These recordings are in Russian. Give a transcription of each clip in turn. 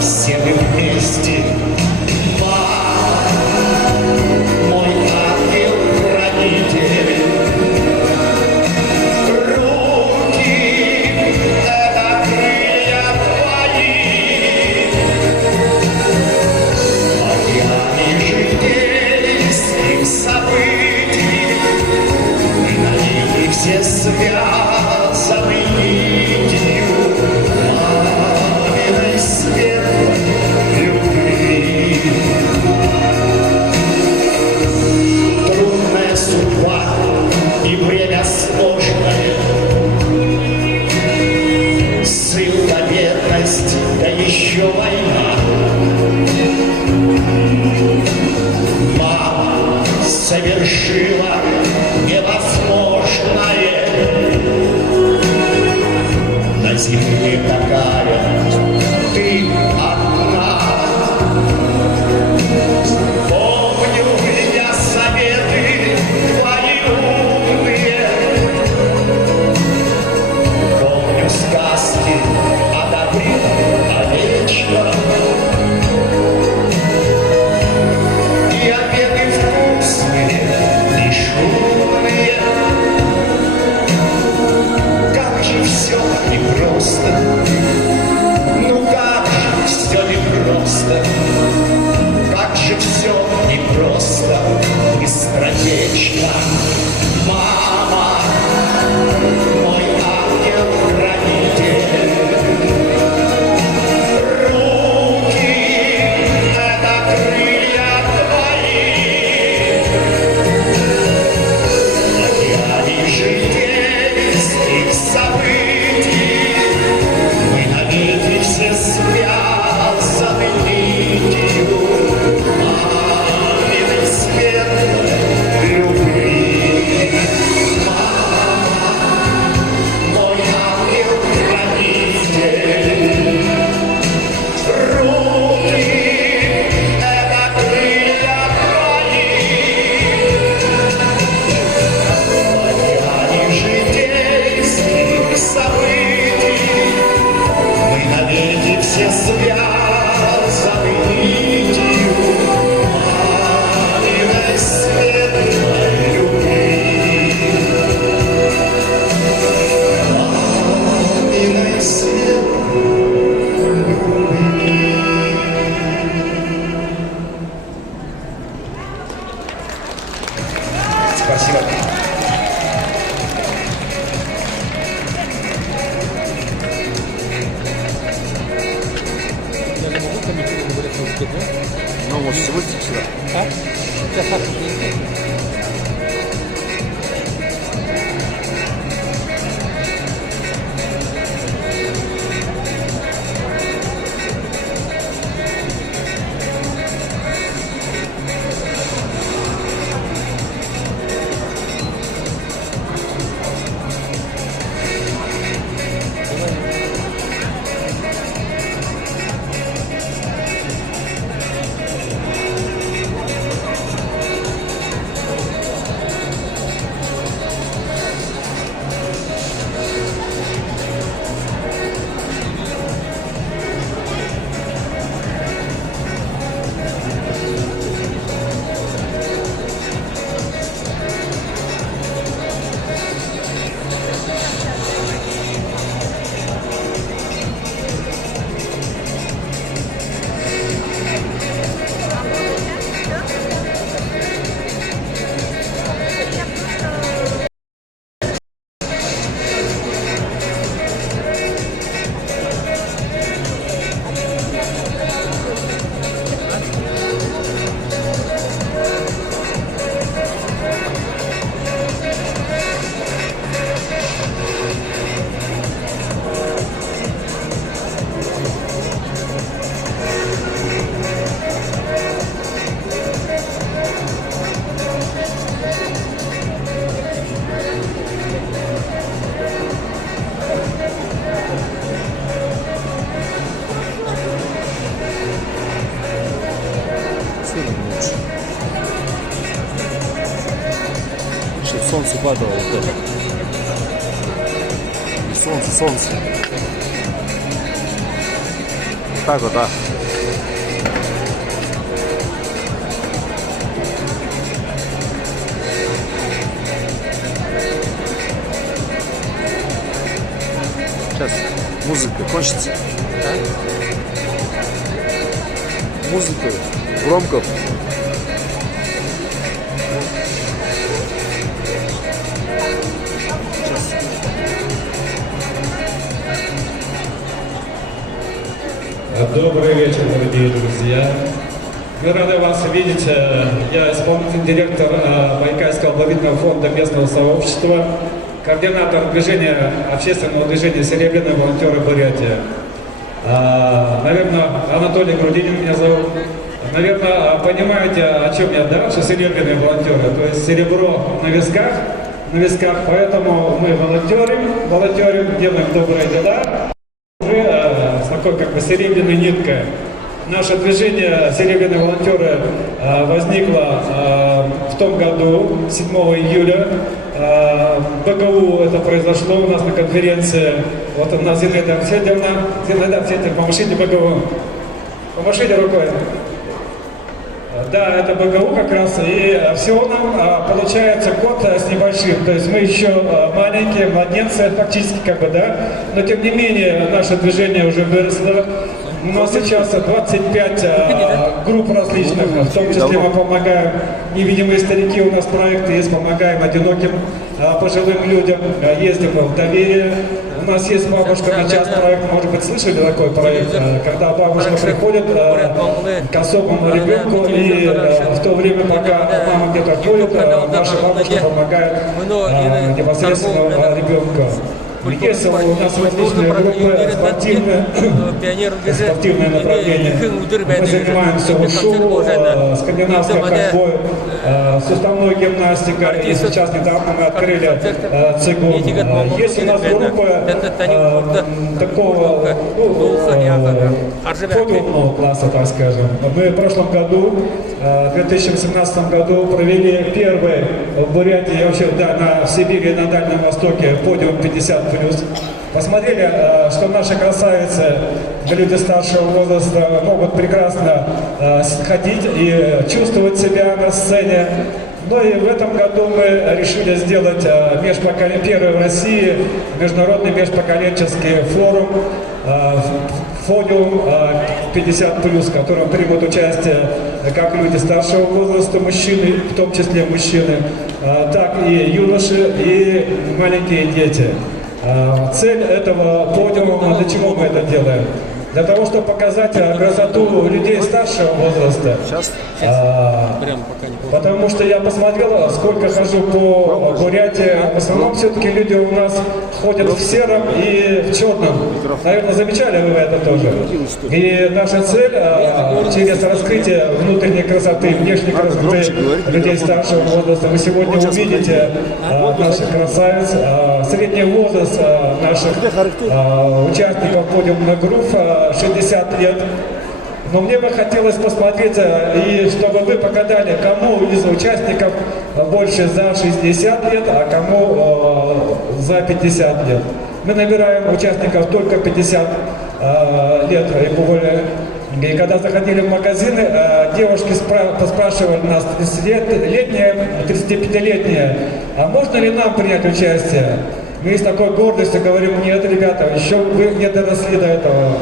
все мы вместе. Мой ангел-хранитель, руки — это крылья твои, океаны житейских событий, мы навеки все связаны нитью маминой светлой любви. Трудная судьба и время сложное, ссылка, бедность, да еще война. Мама совершила невозможное. На земле такая ты одна. Помню я советы твои умные, помню сказки о добре, о вечном, и обеды вкусные и шумные. Как же все непросто, ну как же все непросто, как же все непросто, быстротечно. Мама, мой ангел-хранитель, руки — это крылья твои, океаны житейских событий, мы навеки все связаны нитью маминой светлой любви. Мой ангел-хранитель, руки — это крылья твои, океаны житейских событий, мы навеки все связаны нитью маминой светлой любви. Маминой светлой любви. Спасибо. Я не могу комментировать, говорят, на СКД. Ну, может, сегодня сюда. А? Сейчас так не солнце падало вот это. И солнце. так вот, да. Сейчас музыка кончится. Музыка громко. Добрый вечер, дорогие друзья. Мы рады вас видеть. Я исполнительный директор Байкальского благотворительного фонда местного сообщества, координатор движения, общественного движения «Серебряные волонтеры Бурятии». Наверное, Анатолий Грудинин меня зовут. Наверное, понимаете, о чем я, да, что серебряные волонтеры, то есть серебро на висках, поэтому мы волонтерим, делаем добрые дела. Уже с такой как бы серебряной ниткой. Наше движение «Серебряные волонтеры» возникло в том году, 7 июля. В БГУ это произошло у нас на конференции. Вот у нас Зинаида Федоровна, помашите БГУ. Помашите рукой. Да, это БГУ как раз. И всего нам получается год с небольшим. То есть мы еще маленькие, младенцы фактически как бы, да. Но тем не менее наше движение уже выросло. У нас сейчас 25 групп различных, в том числе мы помогаем невидимые старики, у нас проекты есть, помогаем одиноким пожилым людям, ездим в доверие. У нас есть бабушка на час проект, может быть, слышали такой проект, когда бабушка приходит к особому ребенку, и в то время, пока мама где-то ходит, наша бабушка помогает непосредственно ребенку. Есть у нас различные группы, спортивное направление. Мы занимаемся ушу, скандинавской ходьбой, суставной гимнастикой. И сейчас недавно мы открыли цигун. Есть у нас группы такого подиумного класса, так скажем. Мы в прошлом году, в 2017 году, провели первый в Бурятии, вообще да, в Сибири и на Дальнем Востоке подиум 50+. Посмотрели, что наши красавицы, люди старшего возраста, могут прекрасно ходить и чувствовать себя на сцене. Ну и в этом году мы решили сделать первый в России международный межпоколенческий форум, подиум 50+, в котором примут участие как люди старшего возраста, мужчины, в том числе мужчины, так и юноши, и маленькие дети. Цель этого подиума, для чего мы это делаем? Для того, чтобы показать красоту людей старшего возраста. Потому что я посмотрел, сколько хожу по Бурятии, в основном все-таки люди у нас ходят в сером и в черном. Наверное, замечали вы это тоже. И наша цель через раскрытие внутренней красоты, внешней красоты людей старшего возраста. Вы сегодня увидите наших красавиц, средний возраст наших участников подиумных групп 60 лет. Но мне бы хотелось посмотреть, и чтобы вы погадали, кому из участников больше за 60 лет, а кому за 50 лет. Мы набираем участников только 50 лет и более. И когда заходили в магазины, девушки спрашивали нас, 30-летние, 35-летние, а можно ли нам принять участие? Мы с такой гордостью говорим: нет, ребята, еще вы не доросли до этого.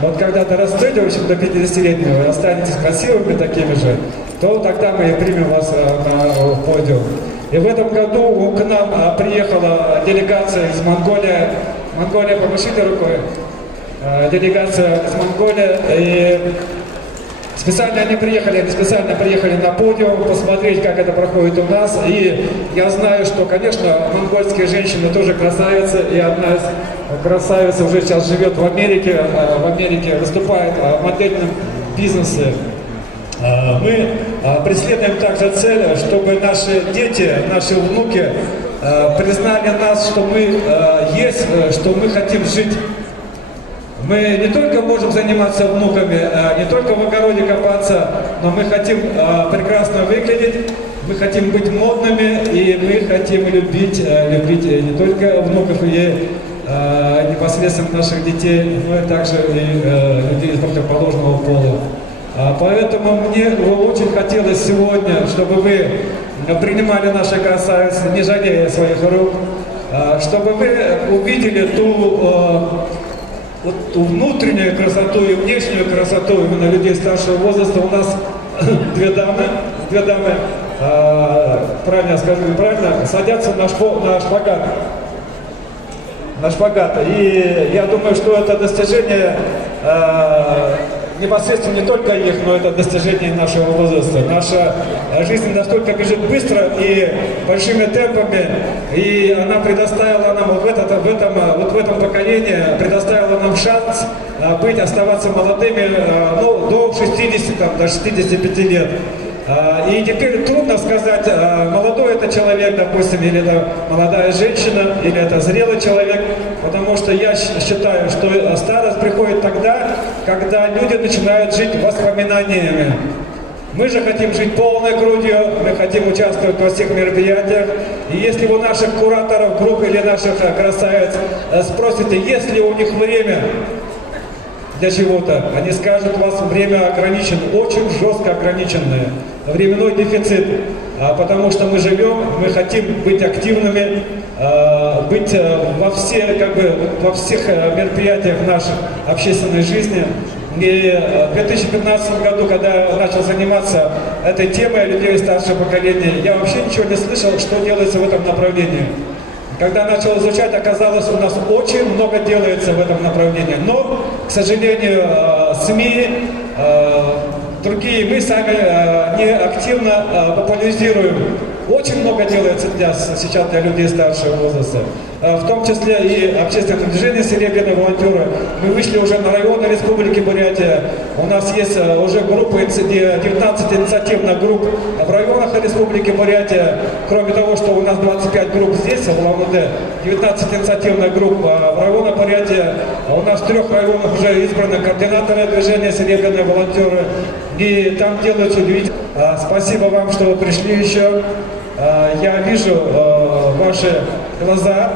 Вот когда дорастете, в общем, до 50-летнего, останетесь красивыми такими же, то тогда мы примем вас на подиум. И в этом году к нам приехала делегация из Монголии. Монголия, помашите рукой. Делегация из Монголии. И специально они приехали на подиум посмотреть, как это проходит у нас. И я знаю, что, конечно, монгольские женщины тоже красавицы. И одна из красавиц уже сейчас живет в Америке выступает в модельном бизнесе. Мы преследуем также цель, чтобы наши дети, наши внуки признали нас, что мы есть, что мы хотим жить. Мы не только можем заниматься внуками, не только в огороде копаться, но мы хотим прекрасно выглядеть, мы хотим быть модными, и мы хотим любить не только внуков и непосредственно наших детей, но и также и людей противоположного пола. Поэтому мне очень хотелось сегодня, чтобы вы принимали наши красавицы, не жалея своих рук, чтобы вы увидели ту внутреннюю красоту и внешнюю красоту именно людей старшего возраста. У нас две дамы, правильно я скажу, правильно, садятся на шпагат. На шпагат. И я думаю, что это достижение непосредственно не только их, но это достижение нашего возраста. Наша жизнь настолько бежит быстро и большими темпами, и она предоставила нам вот в этом поколении, предоставила нам шанс оставаться молодыми, ну, до 60, там, до 65 лет. И теперь трудно сказать, молодой это человек, допустим, или это молодая женщина, или это зрелый человек, потому что я считаю, что старость приходит тогда, когда люди начинают жить воспоминаниями. Мы же хотим жить полной грудью, мы хотим участвовать во всех мероприятиях. И если у наших кураторов группы или наших красавиц спросите, есть ли у них время для чего-то, они скажут, у вас время ограничено, очень жестко ограниченное, временной дефицит, потому что мы живем, мы хотим быть активными, быть во всех мероприятиях нашей общественной жизни. И в 2015 году, когда я начал заниматься этой темой людей старшего поколения, я вообще ничего не слышал, что делается в этом направлении. Когда начал изучать, оказалось, у нас очень много делается в этом направлении. Но, к сожалению, СМИ, другие, мы сами не активно популяризируем. Очень много делается сейчас для людей старшего возраста. В том числе и общественное движение «Серебряные волонтеры». Мы вышли уже на районы Республики Бурятия. У нас есть уже группы, 19 инициативных групп в районах Республики Бурятия. Кроме того, что у нас 25 групп здесь, в Улан-Удэ, 19 инициативных групп в районах Бурятия. У нас в 3 районах уже избраны координаторы движения «Серебряные волонтеры». И там делаются удивительные. Спасибо вам, что вы пришли еще. Я вижу ваши глаза.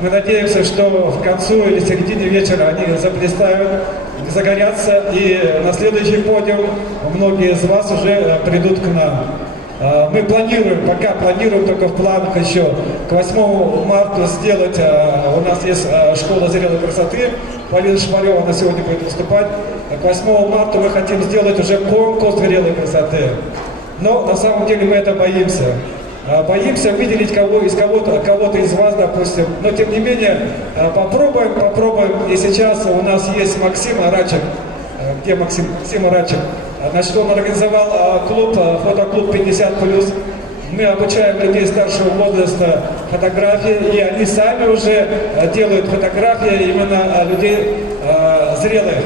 Мы надеемся, что в концу или середине вечера они заблистают, загорятся, и на следующий подиум многие из вас уже придут к нам. Мы планируем, пока планируем только в планах еще, к 8 марта сделать, у нас есть школа зрелой красоты, Полина Шмарева на сегодня будет выступать. К 8 марта мы хотим сделать уже конкурс зрелой красоты. Но на самом деле мы это боимся. Боимся выделить кого-то из вас, допустим. Но тем не менее, попробуем. И сейчас у нас есть Максим Арачек. Где Максим? Максим Арачек. Значит, он организовал фотоклуб 50+. Мы обучаем людей старшего возраста фотографии, и они сами уже делают фотографии именно людей зрелых.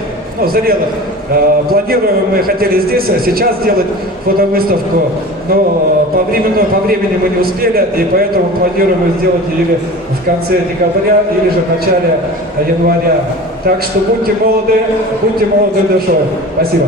Планируем, мы хотели здесь, сейчас сделать фотовыставку, но по времени мы не успели, и поэтому планируем сделать или в конце декабря, или же в начале января. Так что будьте молоды душой. Спасибо.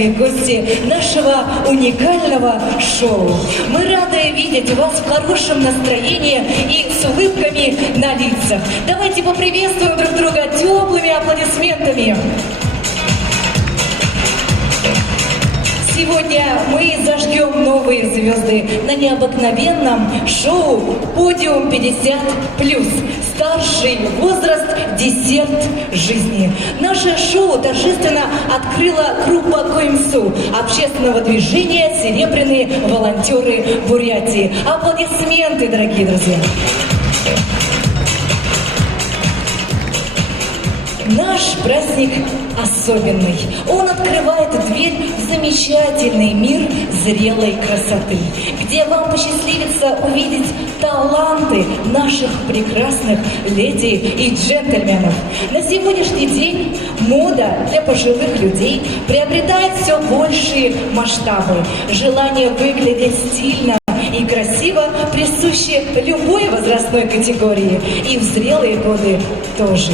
уважаемые гости нашего уникального шоу. Мы рады видеть вас в хорошем настроении и с улыбками на лицах. Давайте поприветствуем друг друга теплыми аплодисментами. Сегодня мы зажгем новые звезды на необыкновенном шоу «Подиум 50+». Старший возраст, десерт жизни. Наше шоу торжественно открыла группа КОИМСУ общественного движения «Серебряные волонтеры Бурятии». Аплодисменты, дорогие друзья! Наш праздник особенный. Он открывает дверь в замечательный мир зрелой красоты, где вам посчастливится увидеть таланты наших прекрасных леди и джентльменов. На сегодняшний день мода для пожилых людей приобретает все большие масштабы. Желание выглядеть стильно и красиво присуще любой возрастной категории, и в зрелые годы тоже.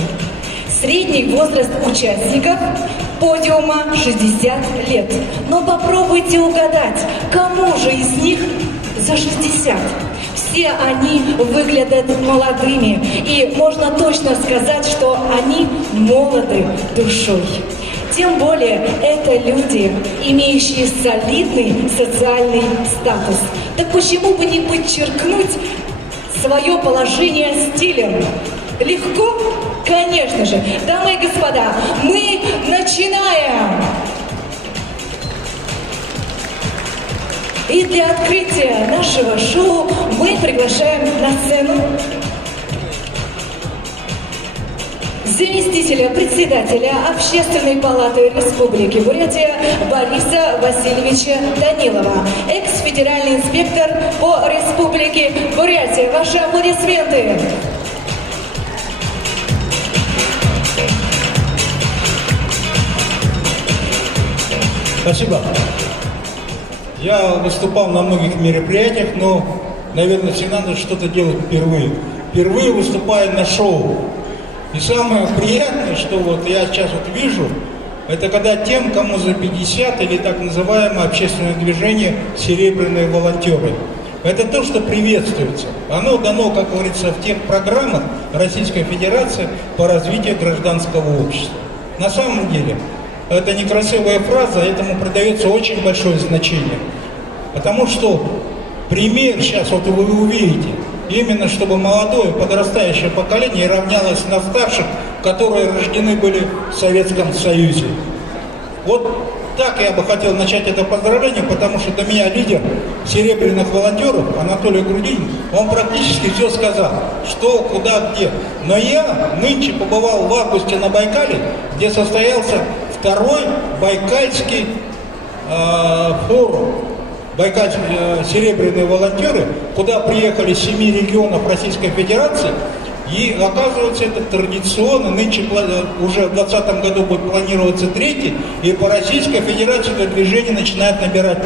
Средний возраст участников подиума 60 лет. Но попробуйте угадать, кому же из них за 60? Все они выглядят молодыми, и можно точно сказать, что они молоды душой. Тем более это люди, имеющие солидный социальный статус. Так почему бы не подчеркнуть свое положение стилем? Легко? Конечно же. Дамы и господа, мы начинаем! И для открытия нашего шоу мы приглашаем на сцену заместителя председателя Общественной палаты Республики Бурятия Бориса Васильевича Данилова, экс-федеральный инспектор по Республике Бурятия. Ваши аплодисменты! Спасибо. Я выступал на многих мероприятиях, но, наверное, всегда надо что-то делать впервые. Впервые выступаю на шоу. И самое приятное, что вот я сейчас вот вижу, это когда тем, кому за 50, или так называемое общественное движение «Серебряные волонтеры». Это то, что приветствуется. Оно дано, как говорится, в тех программах Российской Федерации по развитию гражданского общества. На самом деле, это некрасивая фраза, этому придается очень большое значение. Потому что пример сейчас вот вы увидите, именно чтобы молодое подрастающее поколение равнялось на старших, которые рождены были в Советском Союзе. Вот так я бы хотел начать это поздравление, потому что для меня лидер серебряных волонтеров Анатолий Грудинин, он практически все сказал, что, куда, где. Но я нынче побывал в августе на Байкале, где состоялся второй Байкальский форум. Байкальские серебряные волонтеры, куда приехали из 7 регионов Российской Федерации. И оказывается, это традиционно, нынче уже в 2020 году будет планироваться третий, и по Российской Федерации это движение начинает набирать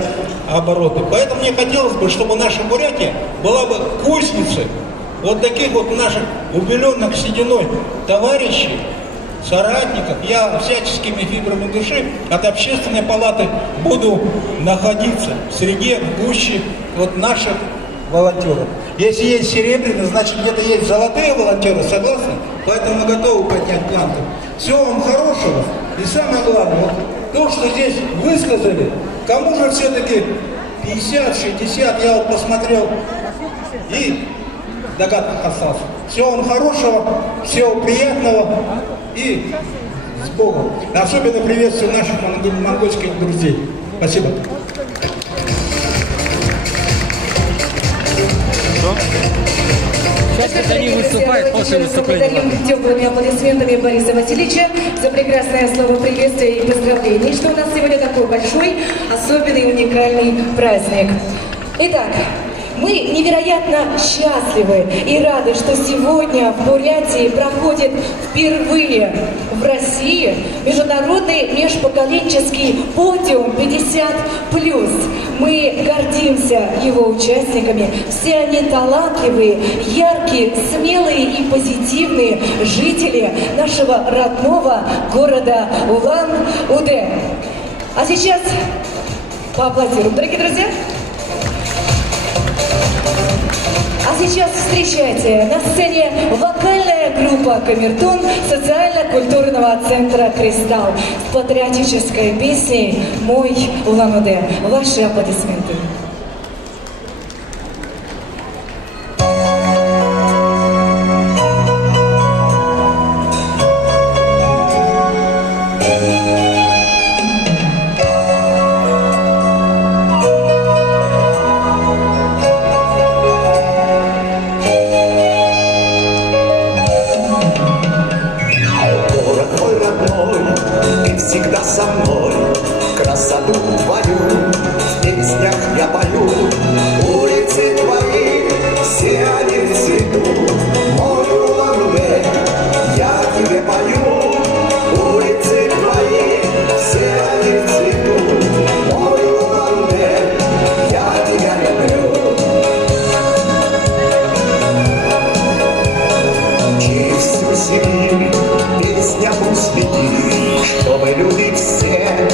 обороты. Поэтому мне хотелось бы, чтобы наша Бурятия была бы кузницей вот таких вот наших убеленных сединой товарищей, соратников. Я всяческими фибрами души от общественной палаты буду находиться в среде, в гуще вот наших волонтеров. Если есть серебряные, значит где-то есть золотые волонтеры, согласны? Поэтому мы готовы поднять планку. Всего вам хорошего. И самое главное, вот то, что здесь высказали, кому же все-таки 50, 60, я вот посмотрел и в догадках остался. Всего вам хорошего, всего приятного и с Богом. Особенно приветствую наших монгольских друзей. Спасибо. Сейчас они выступают после выступления. Благодарим теплыми аплодисментами Бориса Васильевича за прекрасное слово приветствия и поздравлений, что у нас сегодня такой большой, особенный, уникальный праздник. Итак, мы невероятно счастливы и рады, что сегодня в Бурятии проходит впервые в России международный межпоколенческий подиум 50+. Мы гордимся его участниками. Все они талантливые, яркие, смелые и позитивные жители нашего родного города Улан-Удэ. А сейчас поаплодируем, дорогие друзья. А сейчас встречайте на сцене вокальная группа «Камертон» социально-культурного центра «Кристалл» с патриотической песней «Мой Улан-Удэ». Ваши аплодисменты. Всегда со мной красоту твою в песнях я пою. Улицы твои, все они в цвету. Мой Улан-Удэ, я тебе пою. Улицы твои, все они в цвету. Мой Улан-Удэ, я тебя люблю. Через всю Сибирь песня пусть летит, чтобы люди все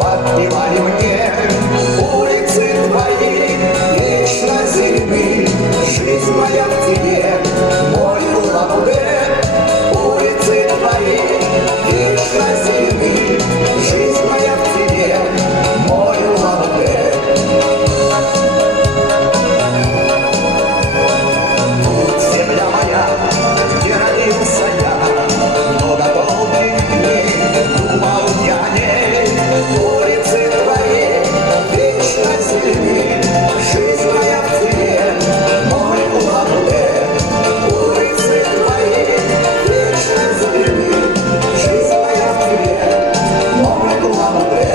подпевали мне. Улицы твои вечно зелены, жизнь моя в тебе, мой Улан-Удэ. Улицы твои вечно зелены, жизнь моя в тебе, мой Улан-Удэ. Тут земля моя, где родился я, много долгих дней думал я о ней. Улицы твои вечно зелены, жизнь моя в тебе, мой Улан-Удэ. Улицы твои вечно зелены, жизнь моя в тебе, мой Улан-Удэ.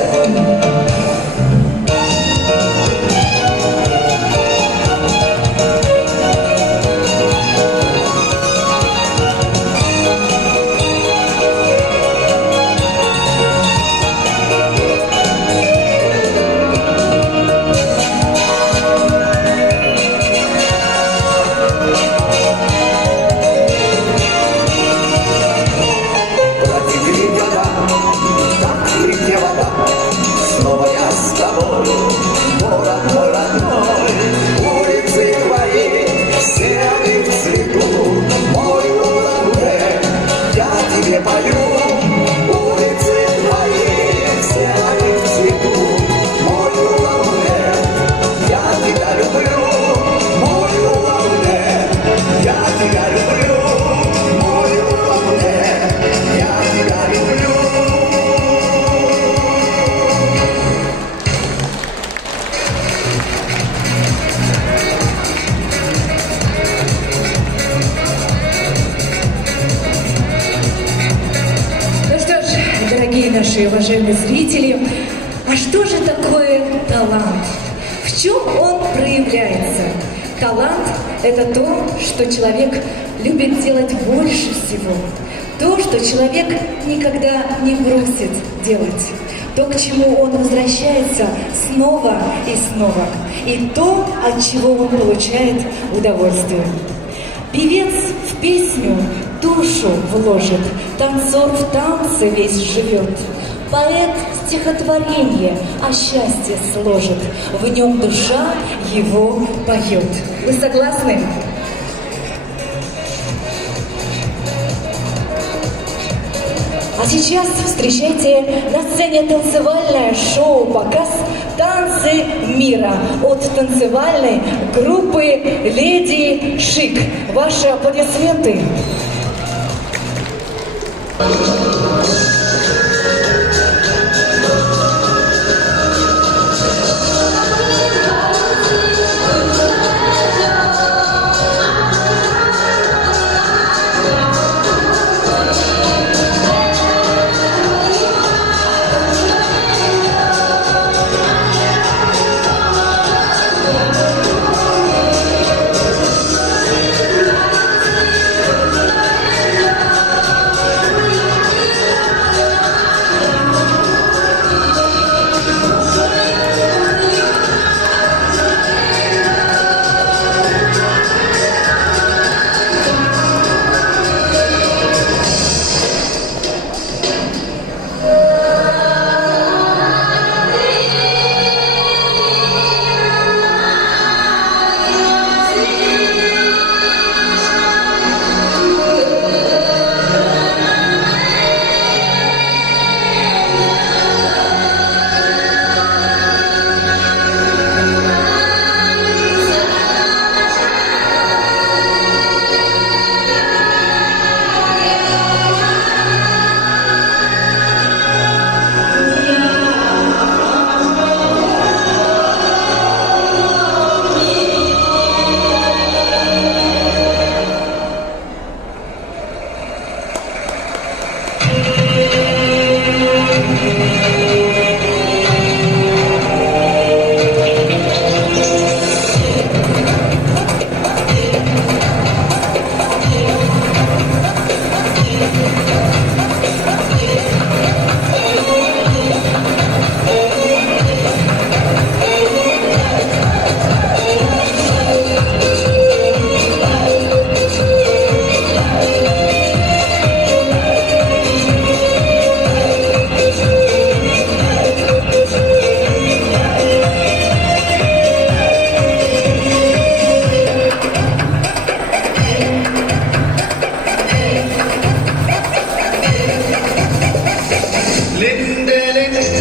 Протекли года, как в реке вода, снова я с тобой, город мой родной. Улицы твои, все они в цвету, мой Улан-Удэ, я тебе пою. Улицы твои, все они в цвету, мой Улан-Удэ, я тебя люблю. Мой Улан-Удэ, я тебя люблю. Мой Улан-Удэ, я тебя люблю. Ну что ж, дорогие наши уважаемые зрители, а что же такое талант? В чем он проявляется? Талант – это то, что человек любит делать больше всего. То, что человек никогда не бросит делать. То, к чему он возвращается снова и снова. И то, от чего он получает удовольствие. Певец в песню душу вложит, танцор в танце весь живет. Поэт стихотворение о счастье сложит, в нем душа его поет. Вы согласны? А сейчас встречайте на сцене танцевальное шоу-показ «Танцы мира» от танцевальной группы «Леди Шик». Ваши аплодисменты. Hey,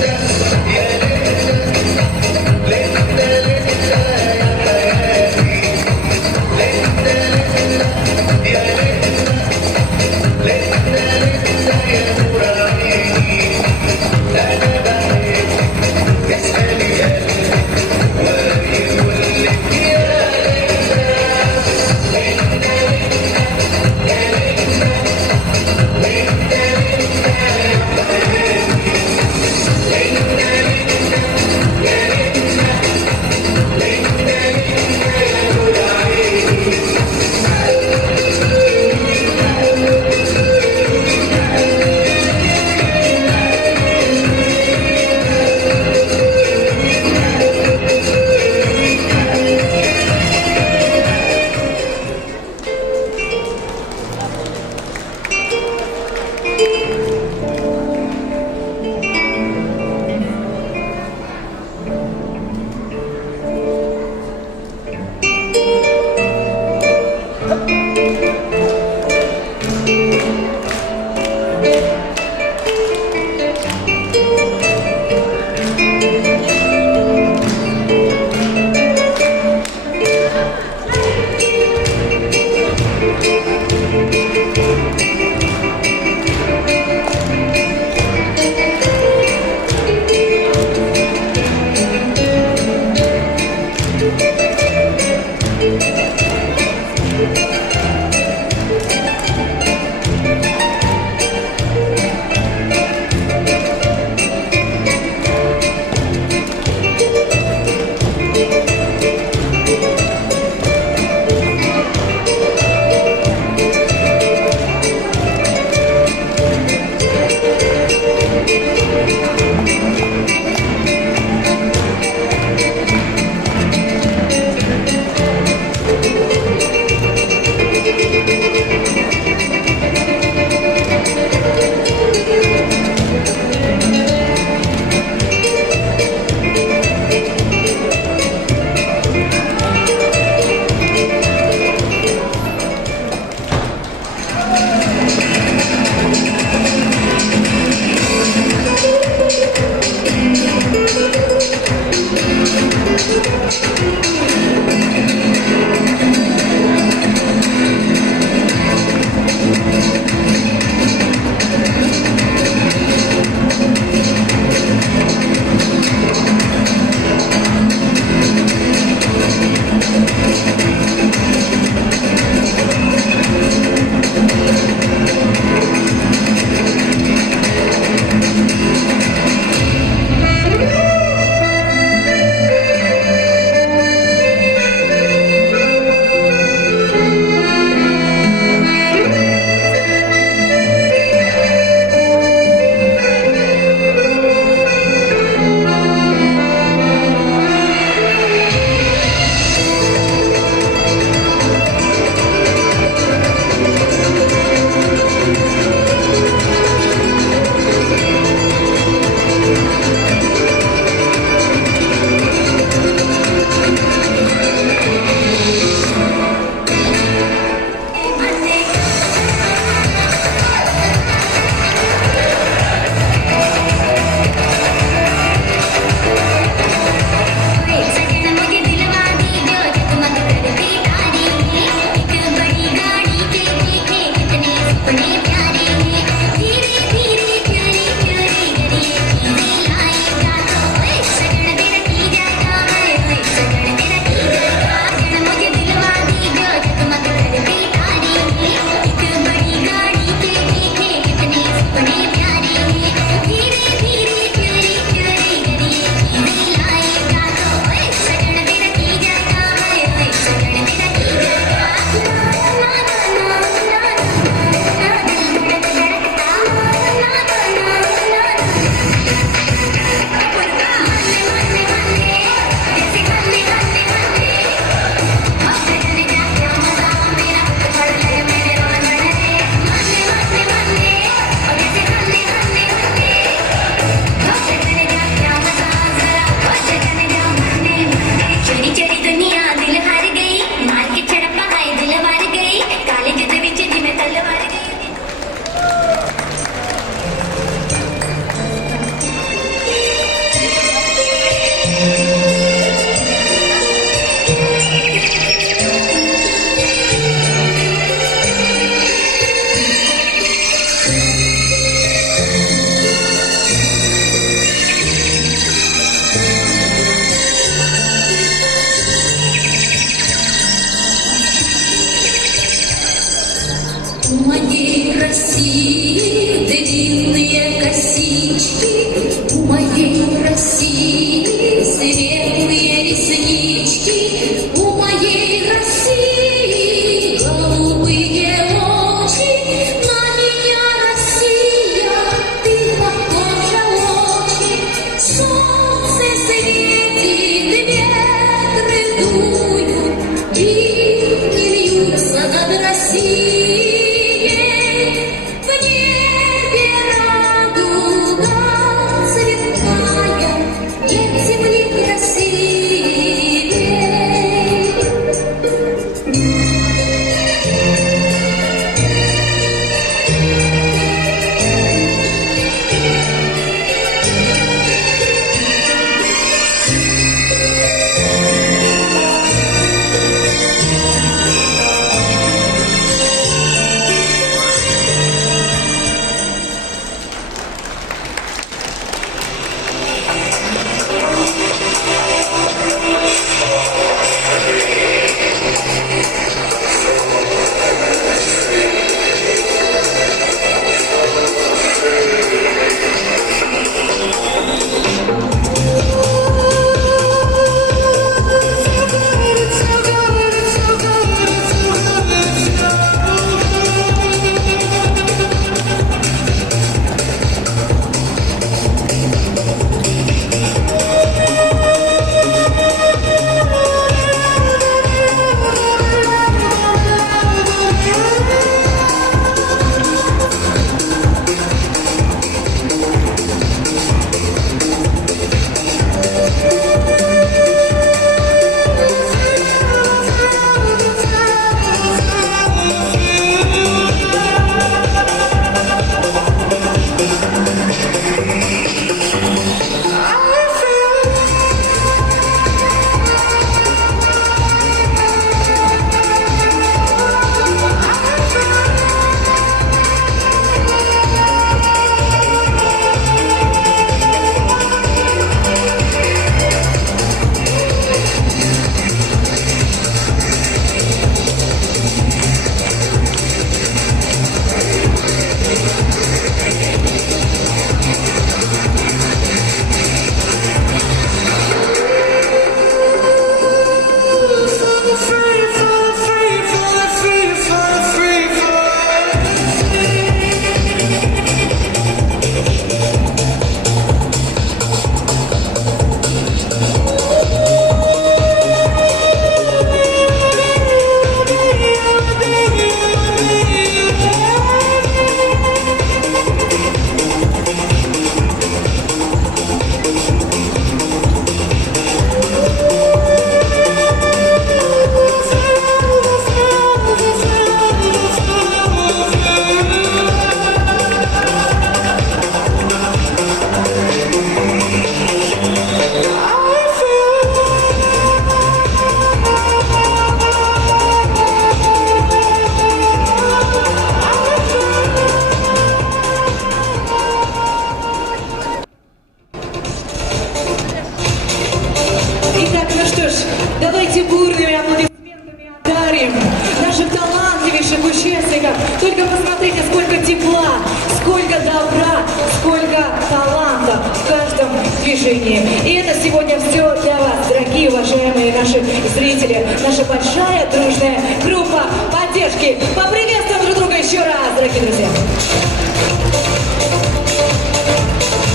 движении. И это сегодня все для вас, дорогие, уважаемые наши зрители. Наша большая дружная группа поддержки. Поприветствуем друг друга еще раз, дорогие друзья.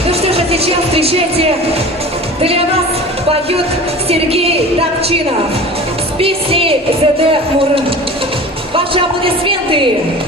Ну что же, сейчас встречайте, для вас поет Сергей Давчинов с песней «ЗД Мурым». Ваши аплодисменты.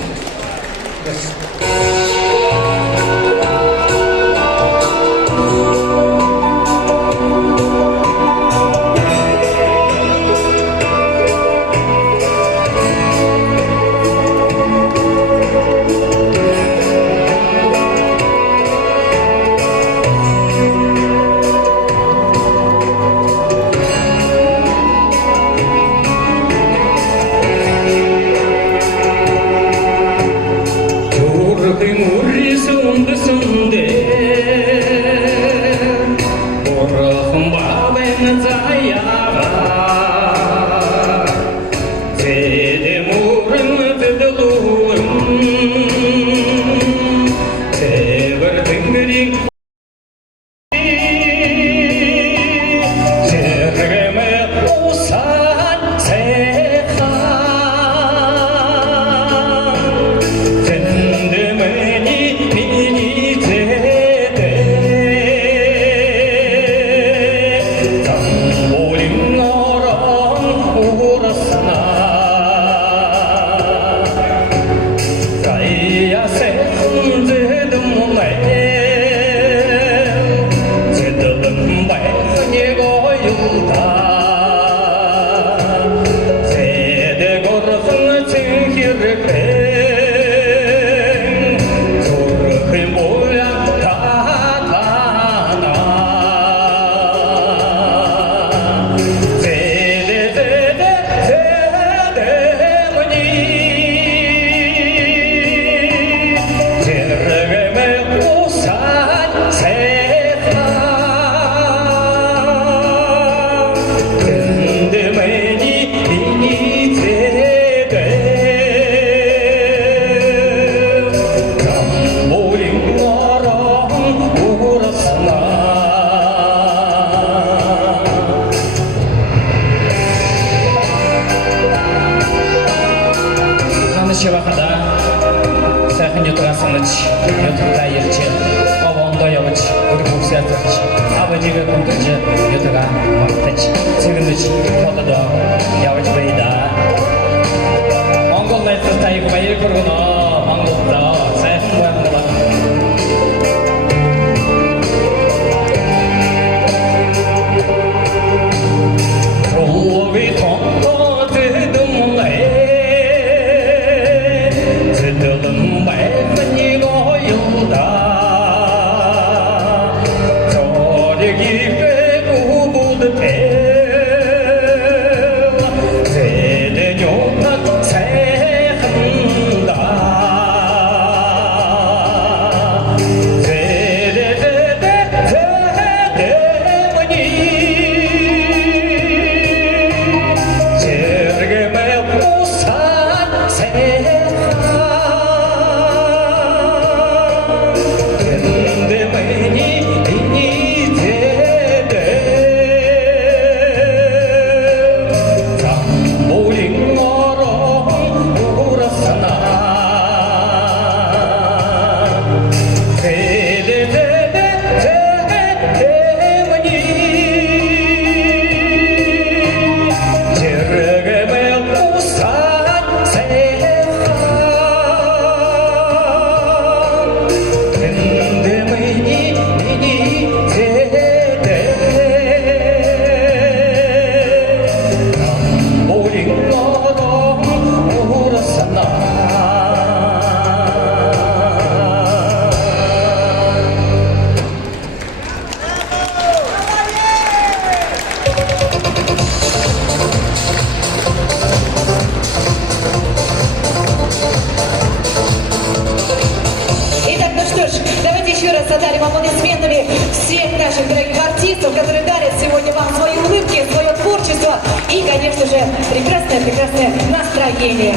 прекрасное настроение.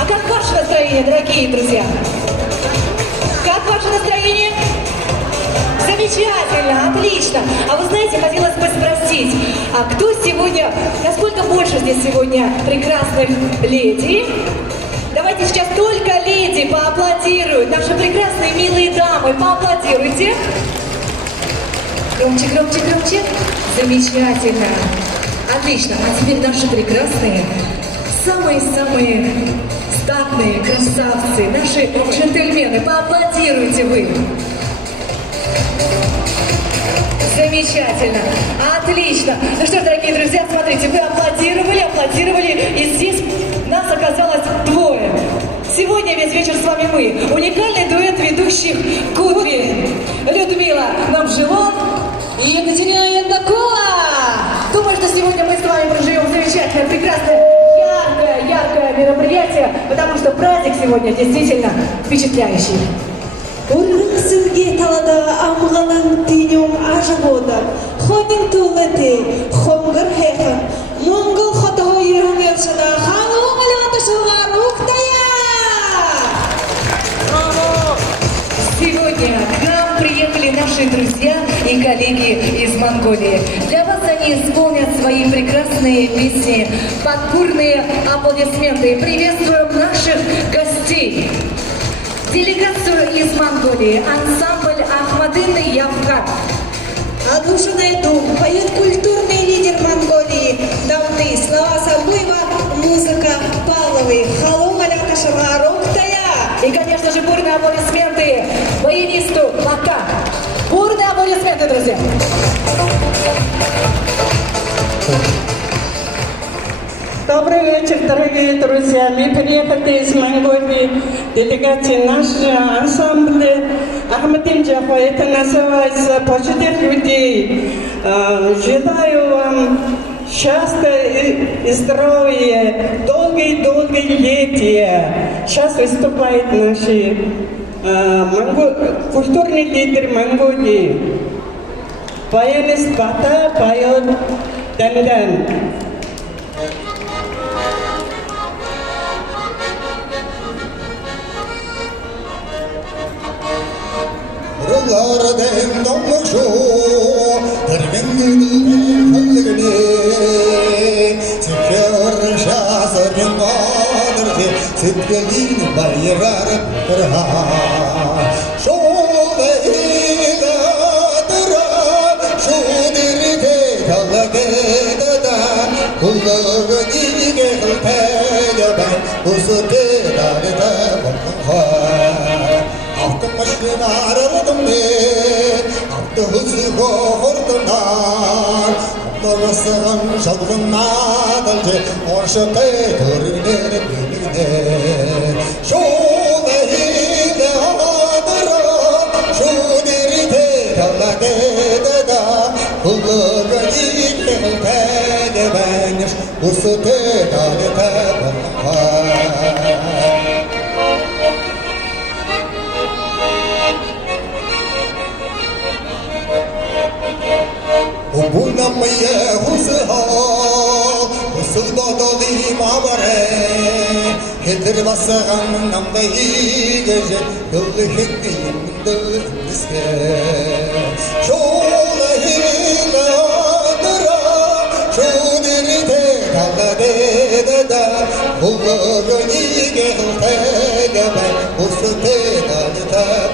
А как ваше настроение, дорогие друзья? Как ваше настроение? Замечательно. Замечательно, отлично. А вы знаете, хотелось бы спросить, а кто сегодня, насколько больше здесь сегодня прекрасных леди? Давайте сейчас только леди поаплодируют. Наши прекрасные, милые дамы, поаплодируйте. Громче, громче, громче. Замечательно. Отлично. А теперь наши прекрасные, самые-самые статные красавцы, наши джентльмены. Поаплодируйте вы. Замечательно. Отлично. Ну что ж, дорогие друзья, смотрите, вы аплодировали, и здесь нас оказалось двое. Сегодня весь вечер с вами мы. Уникальный дуэт ведущих Кудри. Людмила Намжилон и Екатерина Янтакова. Думаю, что сегодня мы с вами проживем замечательное, прекрасное, яркое мероприятие, потому что праздник сегодня действительно впечатляющий. Урынсызге талада амғанан тинем ажығода. Ходин тулети, хомгыр хехан. Монгол хотого ерумершина, халу алеваташуга руктая! Сегодня к нам приехали наши друзья и коллеги из Монголии. Для вас они исполнят свои прекрасные песни под бурные аплодисменты. Приветствуем наших гостей. Делегацию из Монголии, ансамбль Ахмадынный Явхат. Адушиный дом, поет культурный лидер Монголии. Давны слова Сабуева, музыка Павловой. Халу алеваташуга руктая! И, конечно же, бурные аплодисменты баянисту Мака. Бурные аплодисменты, друзья. Добрый вечер, дорогие друзья. Мы приехали из Монголии, делегация нашего ансамбля Ахмадин Джахо. Это называется «Почетных людей». Желаю вам счастья и здоровья, долгие летия. Сейчас выступает наши культурный лидер Монголии. Баянист Бата поет «Дандан». Rılardan damlışu, tergengin kalgını, Sikir şasırın bağırdı, Sitgelin bayrar kırha. Şol eyle dıra, şu dirde kalgıda da, Kulluğu digel teyben, Usutu dağda bakın Altı başlı narırdım ben, altı hızı kovurdular. Altı basıgan şalgın nadılcı, orşı teytürler gülüne. Şol eyle adıra, şu dirite kalladı da, kulluğu digel teybenir, usu teytağda bakar. Buna mıya huzha, huzul badali mabare, Hedir basağın namdayı gece, Yıllı hekkim dıl diske. Şola hile adıra, şu dirite kalladı da, Kulluğu nigel teybe, Usu teybe bakar.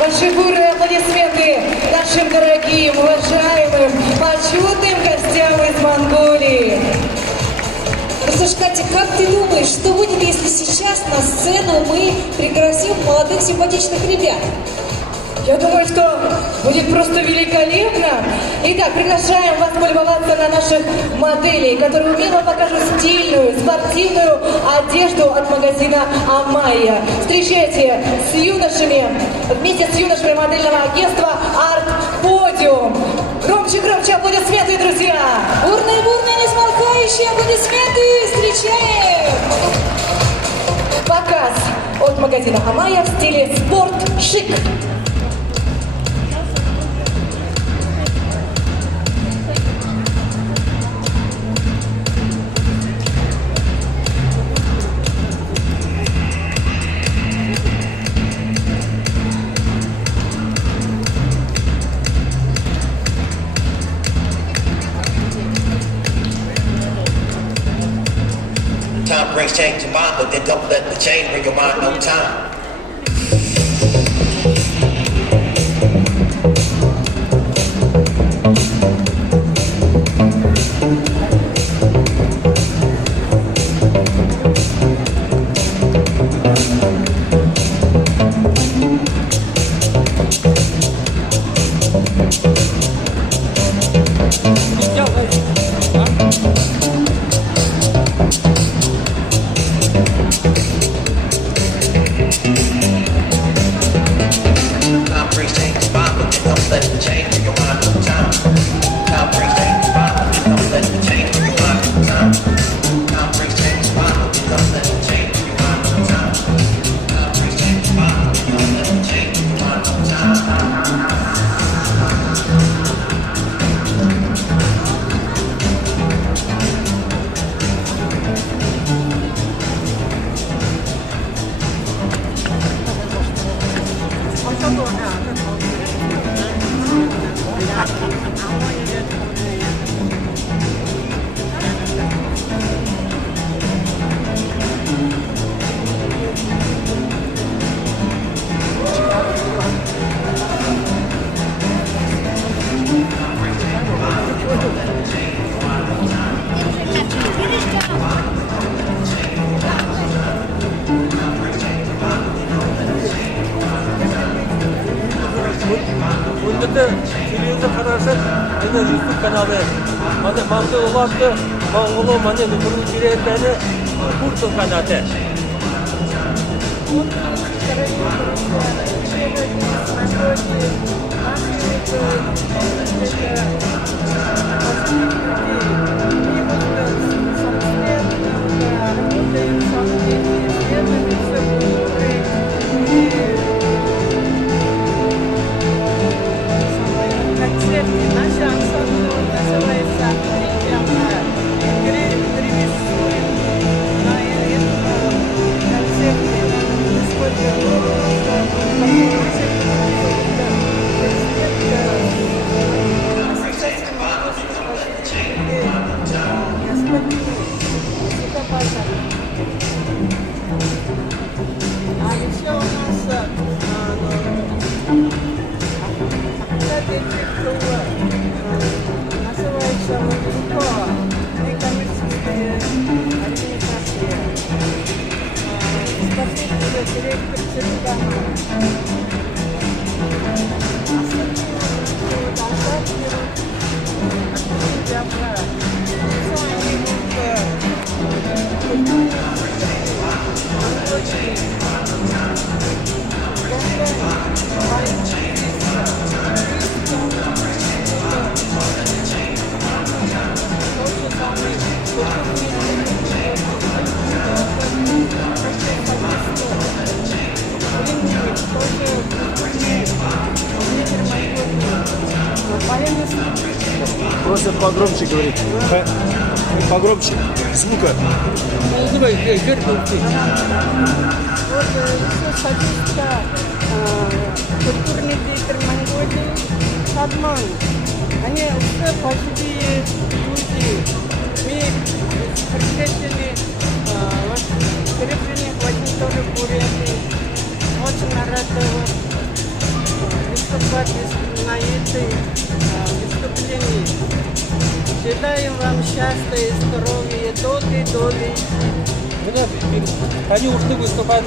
Ваши бурные аплодисменты нашим дорогим, уважаемым, почетным гостям из Монголии. Ну что ж, Катя, как ты думаешь, что будет, если сейчас на сцену мы пригласим молодых симпатичных ребят? Я думаю, что будет просто великолепно. Итак, приглашаем вас полюбоваться на наших моделей, которые умело покажут стильную, спортивную одежду от магазина Амайя. Встречайте с юношами, вместе с юношами модельного агентства Арт Подиум. Громче, громче аплодисменты, друзья! Бурные, несмолкающие аплодисменты! Встречаем! Показ от магазина Амайя в стиле спорт-шик. brings change to mind, but then don't let the change bring your mind no time. телевизор қарасаң, міне YouTube каналы, міне маңды ұлақты, маңғылы, міне мүмірін керетені, Курту канаты. Наш ансамбль называется «Гремисуем» на этом концерте. А еще у нас называется «Лукова» некоммерческая организация. Спасибо, директор телеканала. Просят погромче говорить. Погромче. Звука. Давай, вверх. Вот еще статистика культурный театр Монголии Садман. Они все пожилые люди. Мы представители Серебряных Владимиров Бурятии. Очень рады выступать на этой выступлении. Желаем вам счастья и здоровья, долгой. Они ушли выступать в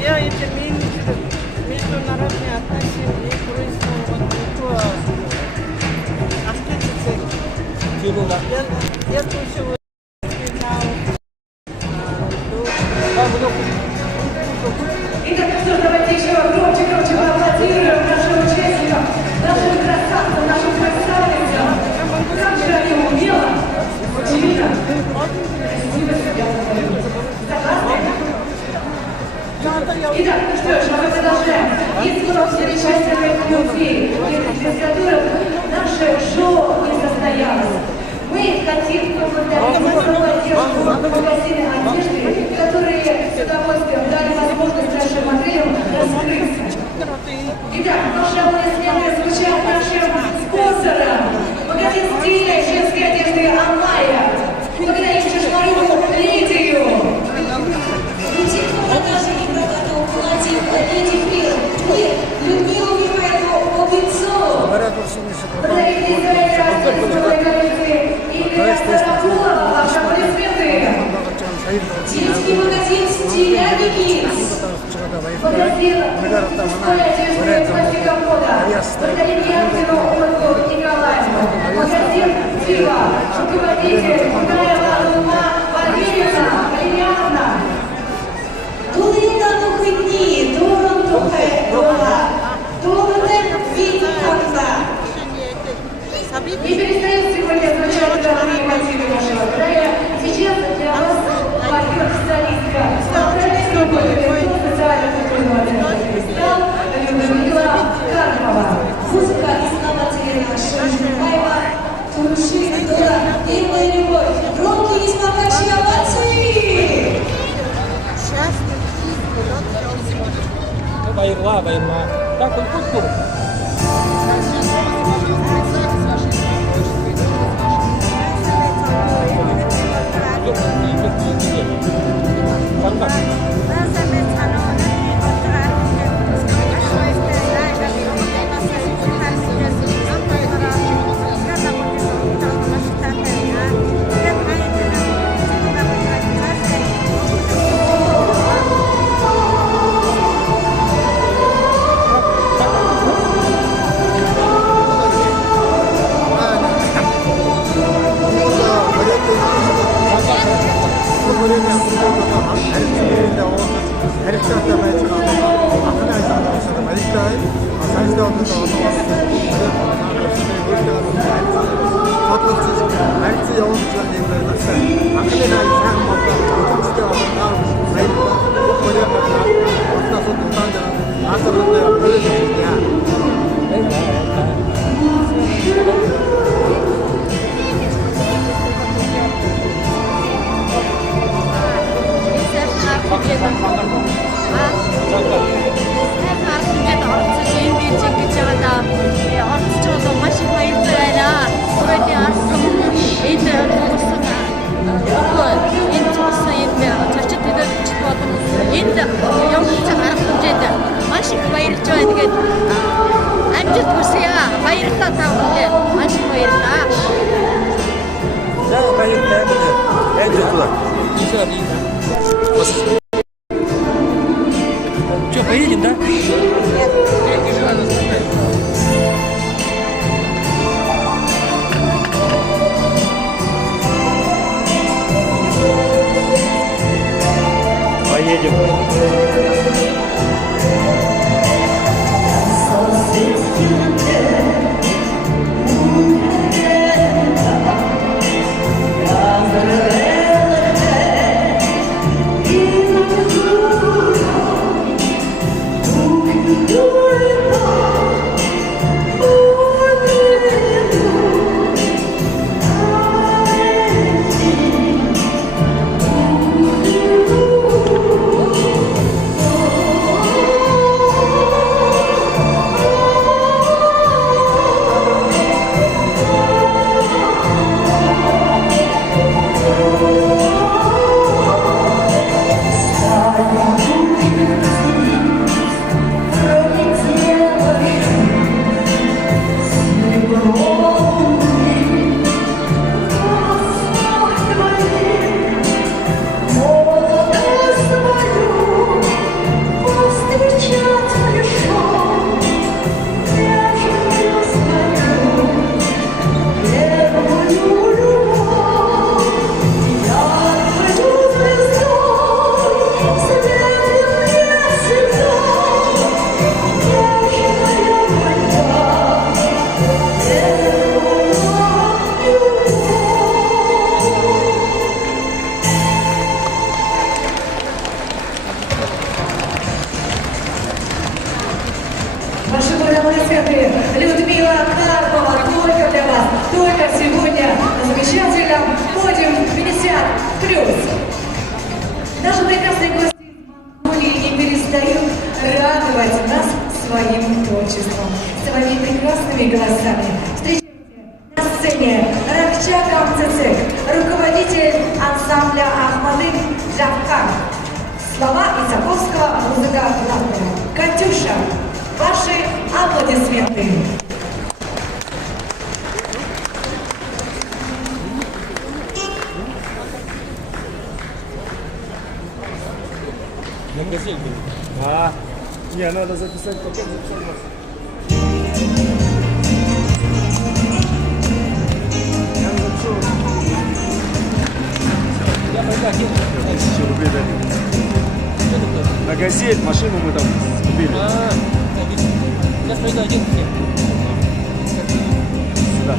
Я это менеджер международные отношения и туристов. Я слушаю финал. Итак, ну что, давайте еще раз громче поаплодируем нашим участникам, нашим красавцам, нашим красавицам. Как же они умело, очевидно, красиво себя подают. Согласны? Итак, ну что ж, мы продолжаем. И скоро следующая эфире, без которых наше шоу не состоялось. Мы хотим поблагодарить магазины одежды, которые с удовольствием дали возможность нашим моделям раскрыться. Итак, наши аплодисменты звучат нашим спонсорам. Магазин стиля женской одежды «Амайя». Благодарим Синяки погрозил школе пластика года. Благодарим Янкину Ольгу Николаевну. Погрозил пиво. Руководитель Краева Луна Валерьевна Валерьяновна. Тулина Тухыни, Турун Тухэ, Тула. Тулунен Витханна. Не перестает сегодня звучать ударные мотивы нашего края. Сейчас для вас поет солистка Украинской группы социально-культурного центра «Кристалл» Людмила Карпова. Музыка основателя нашего Шумаева, Туши, Дура и моя любовь. Громкие и смолкачие овации! Bayırla. Tak kultur. Что, поедем, да? Ваши происходы, Людмила Карпова, только для вас, только сегодня на замечательном подиуме 50+. Наши прекрасные гости из Монголии не перестают радовать нас своим творчеством, своими прекрасными голосами. Встречайте на сцене Ракчак Амцецек, руководитель ансамбля Ахмадым Джавкар. Слова Исаковского, музыка главная. Катюша, ваши аплодисменты. Газель был. А, не, надо записать пакет, записать вас. Я запишу. Я тогда делал. 1000 рублей дали. Что это? На газель, машину мы там купили. Сейчас пойду один. Да.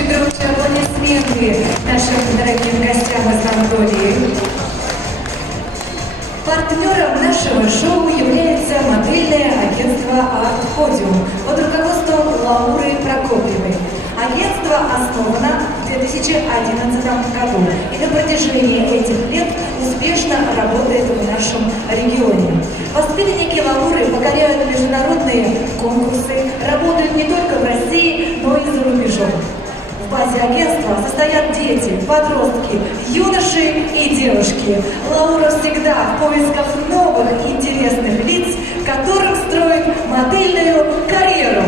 Громче аплодисменты нашим дорогим гостям из Монголии. Партнером нашего шоу является модельное агентство Art Podium под руководством Лауры Прокопьевой. Агентство основано в 2011 году и на протяжении этих лет успешно работает в нашем регионе. Воспитанники Лауры покоряют международные конкурсы, работают не только в России, но и за рубежом. В базе агентства состоят дети, подростки, юноши и девушки. Лаура всегда в поисках новых интересных лиц, которым строит модельную карьеру.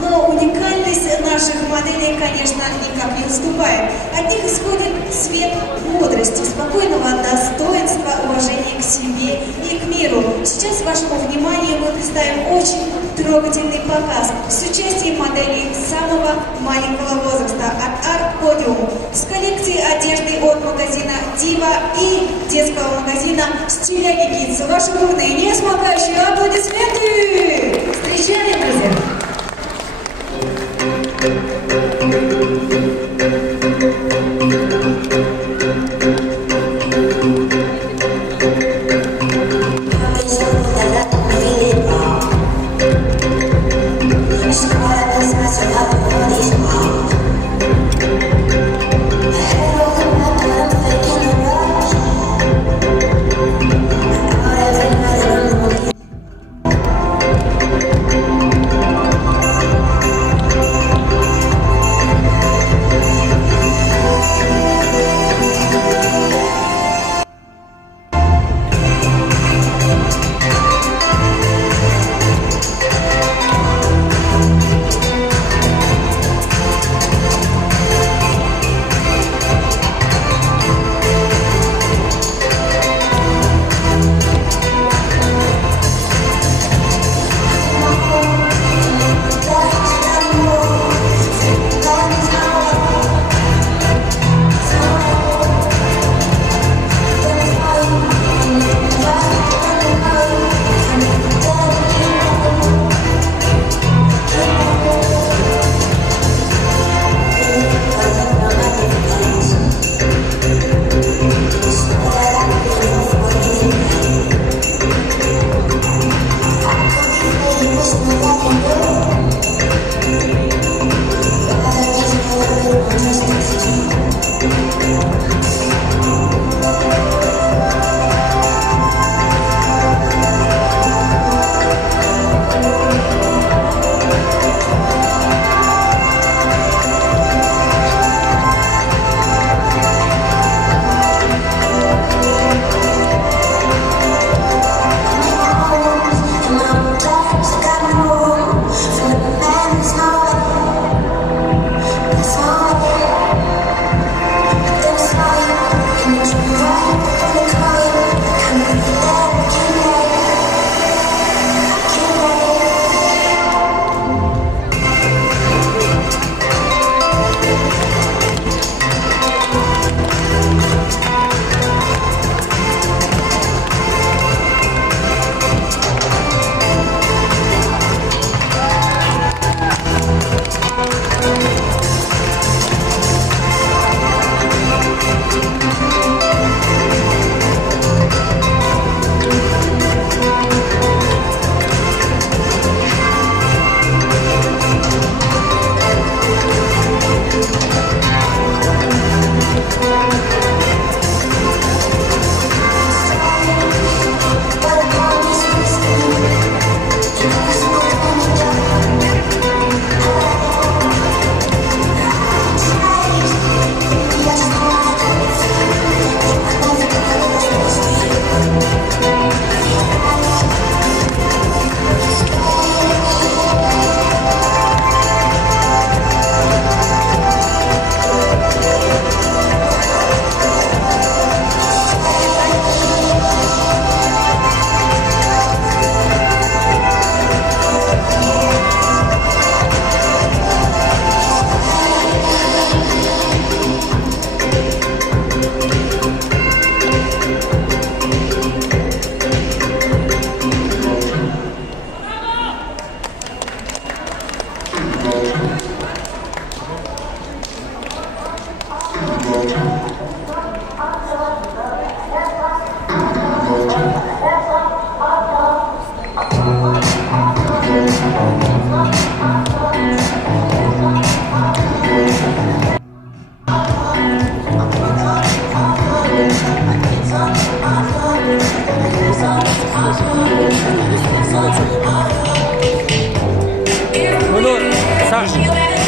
Но уникальность наших моделей, конечно, никак не уступает. От них исходит свет бодрости, спокойного достоинства, уважения к себе и к миру. Сейчас вашему вниманию мы представим очень трогательный показ с участием моделей самого маленького возраста от Art Podium с коллекцией одежды от магазина Дива и детского магазина Стиляги Kids. Ваши бурные, несмолкающие аплодисменты! Встречаем, друзья!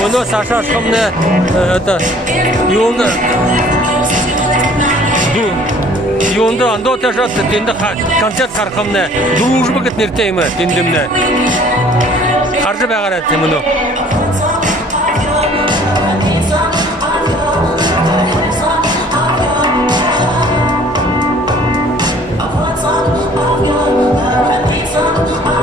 Bunu Саша шхымны это юнды андо тажат тенде концерт хархымны дружба кетнертейме тендемне харжы багарат мұны.